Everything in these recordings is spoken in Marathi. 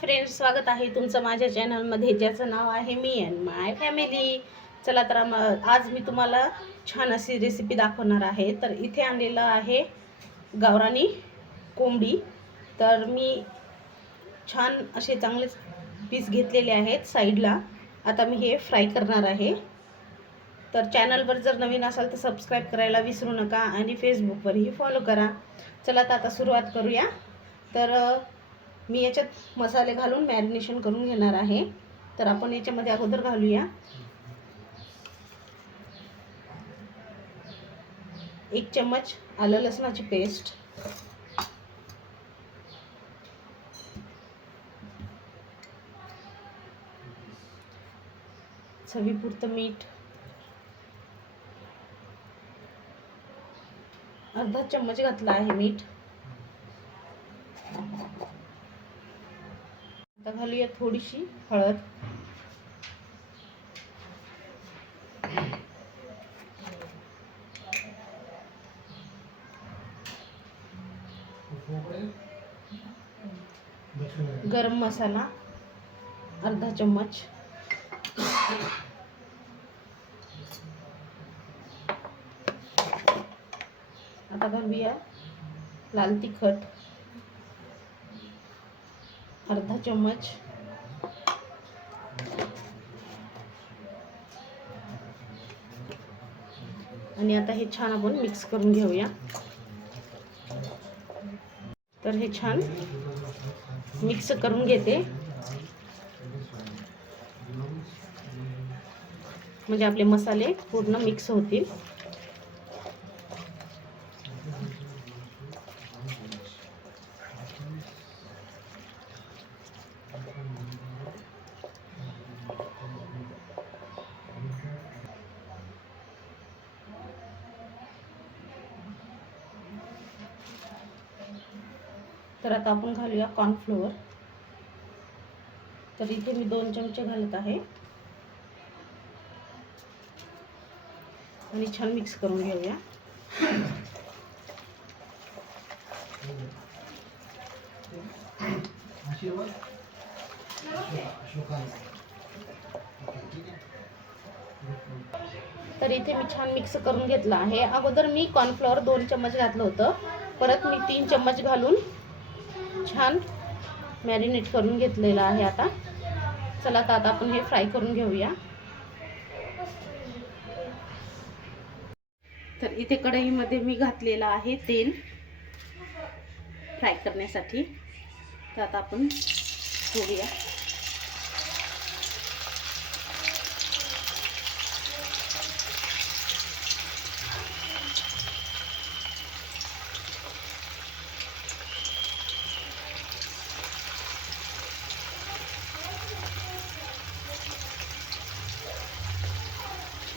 फ्रेंड्स स्वागत आहे तुमचं माझ्या चॅनलमध्ये ज्याचं नाव आहे मी अँड माय फॅमिली चला तर आज मी तुम्हाला छान अशी रेसिपी दाखवणार आहे. तर इथे आणलेलं आहे गावरानी कोंबडी. तर मी छान असे चांगले पीस घेतलेले आहेत साईडला. आता मी हे फ्राय करणार आहे. तर चॅनलवर जर नवीन असाल तर सबस्क्राईब करायला विसरू नका आणि फेसबुकवरही फॉलो करा. चला तर आता सुरुवात करूया. तर मी याच्यात मसाले घालून मॅरिनेशन करून घेणार आहे. तर आपण याच्यामध्ये अगोदर घालूया. एक चम्मच आलं लसणाची पेस्ट चवीपुरतं मीठ. अर्धा चम्मच घातला आहे मीठ. आता घालूया थोडीशी हळद. गरम मसाला अर्धा चम्मच. आता घालूया लाल तिखट. अर्धा चम्मच. आणि आता हे छान आपण मिक्स करून घेऊया. तर हे छान मिक्स करून घेते. म्हणजे आपले मसाले पूर्ण मिक्स होतील. तर आता आपण घालूया कॉर्नफ्लोअर तर इथे मी दोन चमचे घालत आहे. आणि छान मिक्स करून घेऊया. तर इथे मी छान मिक्स करून घेतलं आहे. अगोदर मी कॉर्नफ्लॉवर दोन चम्मच घातलं होतं. परत मी तीन चम्मच घालून छान मॅरिनेट करून घेतलेलं आहे आता. चला तर आता आपण हे फ्राय करून घेऊया. तर इथे कढईमध्ये मी घातलेलं आहे तेल फ्राय करण्यासाठी. तर आता आपण घेऊया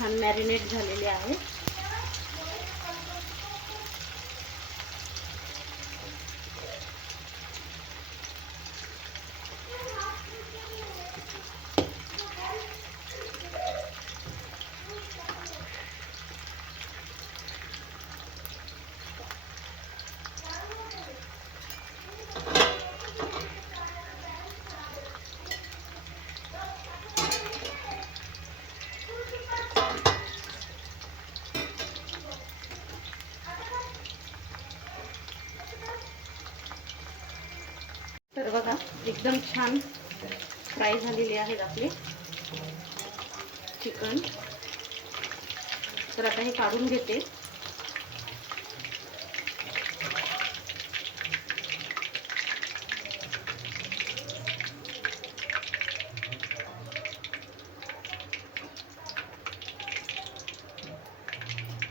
छान मॅरिनेट झालेले आहे तर बघा एकदम छान फ्राय झालेले आहेत आपले. चिकन. तर आता हे काढून घेते.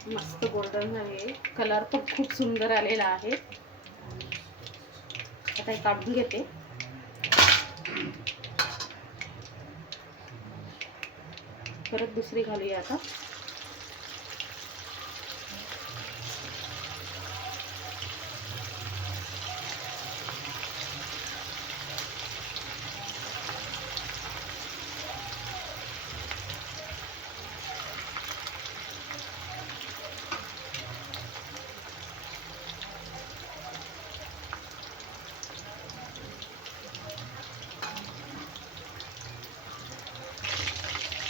मस्त गोल्डन आहे. कलर पण खूप सुंदर आलेला आहे. आता हे काढून घेते. परत दुसरी घालूया आता.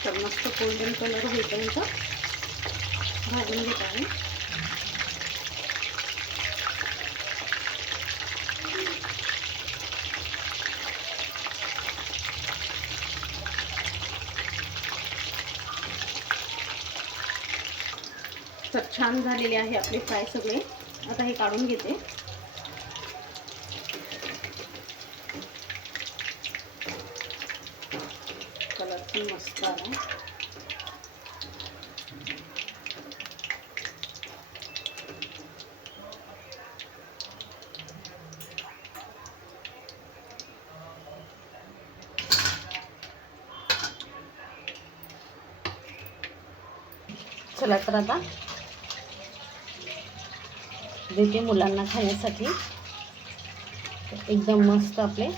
तर मस्त गोल्डन कलर होईपर्यंत भाजून घेत आहे. तर छान झालेले आहे आपले फ्राय सगळे. आता हे काढून घेते कलर पण चला तर आता देते मुलांना खाण्यासाठी. एकदम मस्त आपले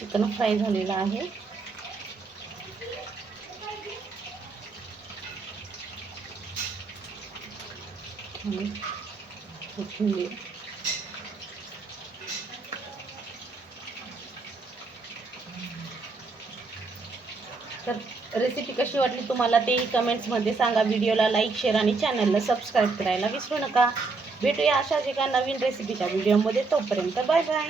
चिकन फ्राय झालेलं आहे. कोथिंबीर. तर रेसिपी कशी वाटली तुम्हाला तेही कमेंट्समध्ये सांगा. व्हिडिओला लाईक शेअर आणि चॅनलला सबस्क्राईब करायला विसरू नका. भेटूया अशाच एका नवीन रेसिपीच्या व्हिडिओमध्ये तोपर्यंत बाय बाय